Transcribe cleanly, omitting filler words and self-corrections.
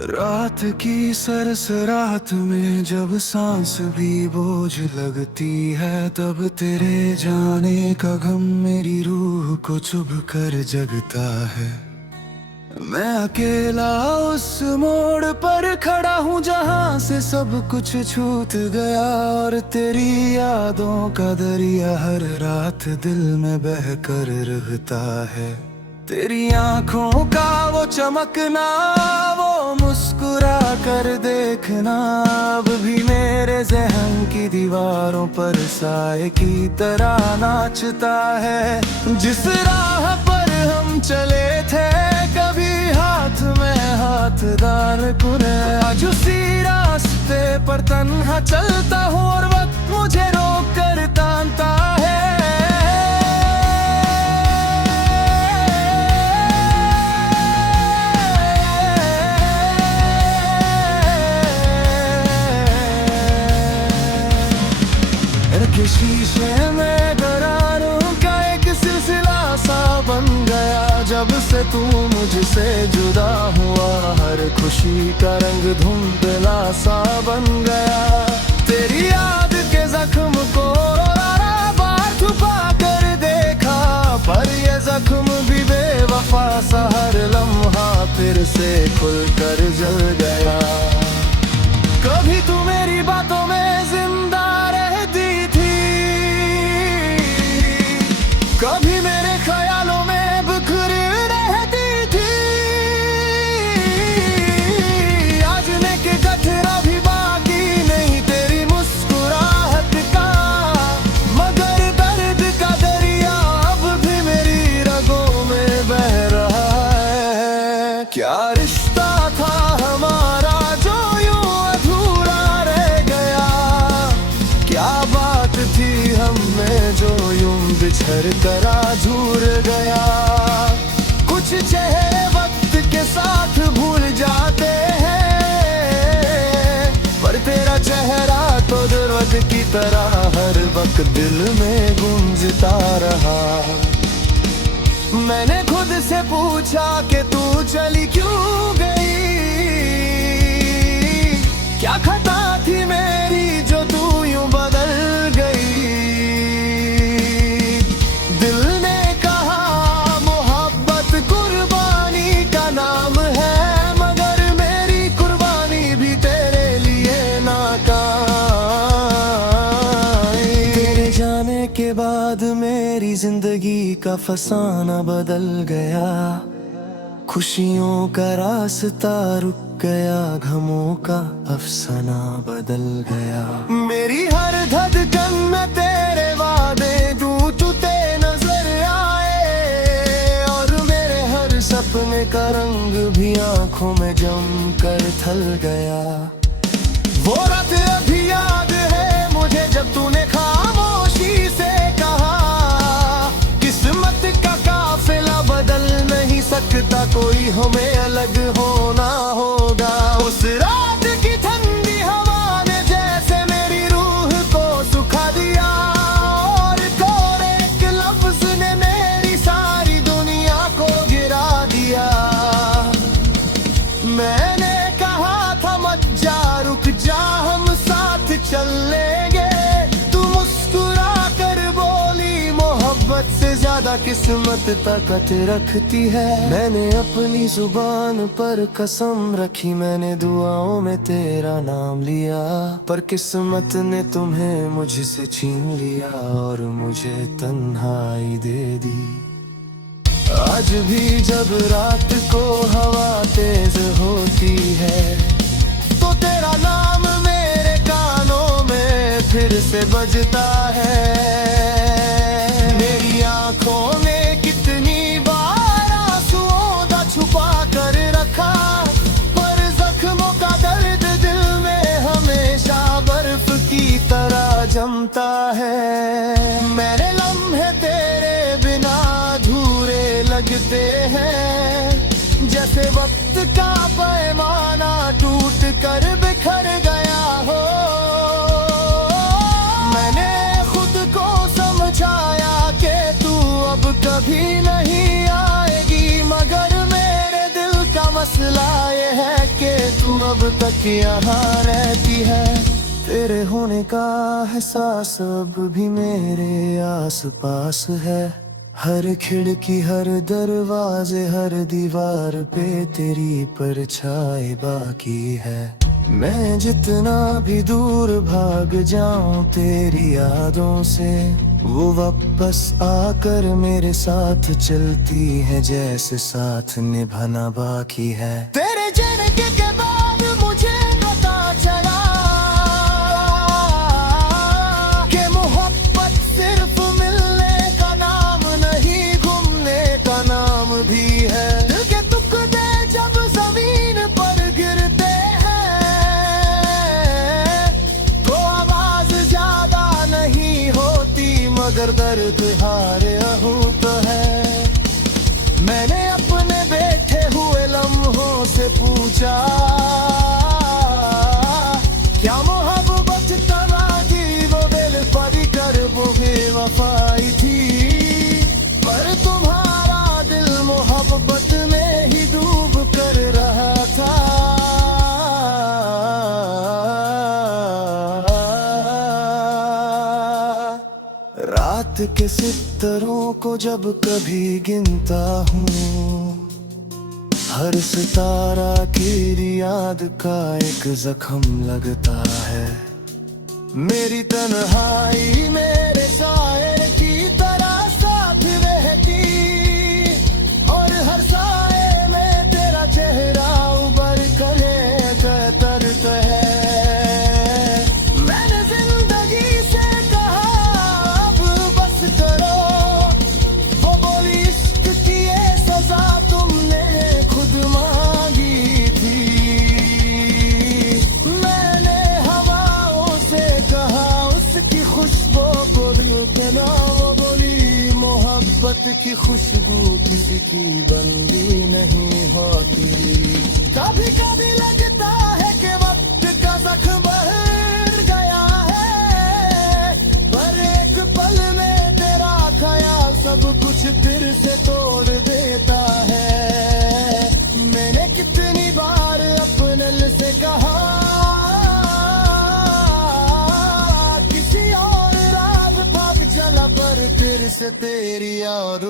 रात की सरस रात में जब सांस भी बोझ लगती है, तब तेरे जाने का गम मेरी रूह को चुभ कर जगता है। मैं अकेला उस मोड़ पर खड़ा हूँ जहाँ से सब कुछ छूट गया, और तेरी यादों का दरिया हर रात दिल में बह कर रहता है। तेरी आंखों का वो चमकना, वो मुस्कुरा कर देखना, अब भी मेरे ज़हन की दीवारों पर साए की तरह नाचता है। जिस राह पर हम चले थे, कभी हाथ में हाथ डाल कुरे, आज उसी रास्ते पर तन्हा चलता हूँ और वक्त मुझे रोक कर तानता है। के शीशे में दरारों का एक सिलसिला सा बन गया, जब से तू मुझसे जुदा हुआ हर खुशी का रंग धुंधला सा बन गया। तेरी याद के जख्म को बार छुपा कर देखा, पर ये जख्म भी बेवफा सा हर लम्हा फिर से खुल कर जल गया। कभी तू मेरी बातों में जिंदा रहती थी, कभी मेरे ख्यालों में बिखर रहती थी। आज के कचरा भी बाकी नहीं तेरी मुस्कुराहट का, मगर दर्द का दरिया अब भी मेरी रगों में बह रहा है। क्या रिश्ता था हमारा जो यूं अधूरा रह गया, क्या बात थी हम में जो यूं बिछड़ कर झूर गया। कुछ चेहरे वक्त के साथ भूल जाते हैं, पर तेरा चेहरा तो दर्द की तरह हर वक्त दिल में गूंजता रहा। मैंने खुद से पूछा कि तू चली क्यों गई, क्या खता थी मेरी जो तू यूं बदल गई। दिल ने कहा मोहब्बत कुर्बानी का नाम है, मगर मेरी कुर्बानी भी तेरे लिए नाकाम। तेरे जाने के बाद मेरी जिंदगी का फसाना बदल गया, खुशियों का रास्ता रुक गया, गमों का अफसाना बदल गया। मेरी हर धड़कन में तेरे वादे टूटते नजर आए, और मेरे हर सपने का रंग भी आंखों में जम कर थल गया। वो रात अभी याद है मुझे जब तूने खामोशी से कहा, किस्मत का काफिला बदल नहीं सकता, कोई हमें अलग होना होगा। उस रात की ठंडी हवा ने जैसे मेरी रूह को सुखा दिया, और कोरे एक लफ्ज ने मेरी सारी दुनिया को गिरा दिया। मैंने कहा था मत जा, रुक जा, हम साथ चल लेंगे। तू मुस्कुरा कर बोली मोहब्बत से ज्यादा किस्मत ताकत रखती है। मैंने अपनी जुबान पर कसम रखी, मैंने दुआओं में तेरा नाम लिया, पर किस्मत ने तुम्हें मुझसे छीन लिया और मुझे तन्हाई दे दी। आज भी जब रात को हवा तेज होती है, तो तेरा नाम मेरे कानों में फिर से बजता है। मेरी आंखों ने कितनी बार आंसुओं का छुपा कर रखा, पर जख्मों का दर्द दिल में हमेशा बर्फ की तरह जमता है। मेरे लम्हे तेरे बिना अधूरे लगते हैं, जैसे वक्त का पैमाना टूट कर बिखर गया हो। मैंने खुद को समझाया कि तू अब कभी नहीं आएगी, मगर मेरे दिल का मसला ये है के तू अब तक यहाँ रहती है। तेरे होने का एहसास अब भी मेरे आस पास है। हर खिड़की हर दरवाजे हर दीवार पे तेरी परछाई बाकी है। मैं जितना भी दूर भाग जाऊं तेरी यादों से, वो वापस आकर मेरे साथ चलती है जैसे साथ निभाना बाकी है। तेरे जाने के बाद मुझे पता चला कि मोहब्बत सिर्फ मिलने का नाम नहीं, घूमने का नाम भी है। दिल के टुकड़े जब जमीन पर गिरते मगर दर्द हारे आहूत है। मैंने अपने बैठे हुए लम्हों से पूछा, क्या मोहब्बत तराजी वो दिल परी कर वो बेवफाई थी। पर तुम्हारा दिल मोहब्बत में ही डूब कर रहा था। रात के सितारों को जब कभी गिनता हूँ, हर सितारा की याद का एक जख्म लगता है। मेरी तन्हाई मेरे साए की तरह साथ रहती, और हर साए में तेरा चेहरा उबर करे तरत है। वो बोली मोहब्बत की खुशबू किसी की बंदी नहीं होती। कभी कभी लगता है कि वक्त का जख्म बढ़ गया है, पर एक पल में तेरा ख्याल सब कुछ फिर से तोड़ देता है। मैंने कितनी बार अपने दिल से कहा फिर से तेरी याद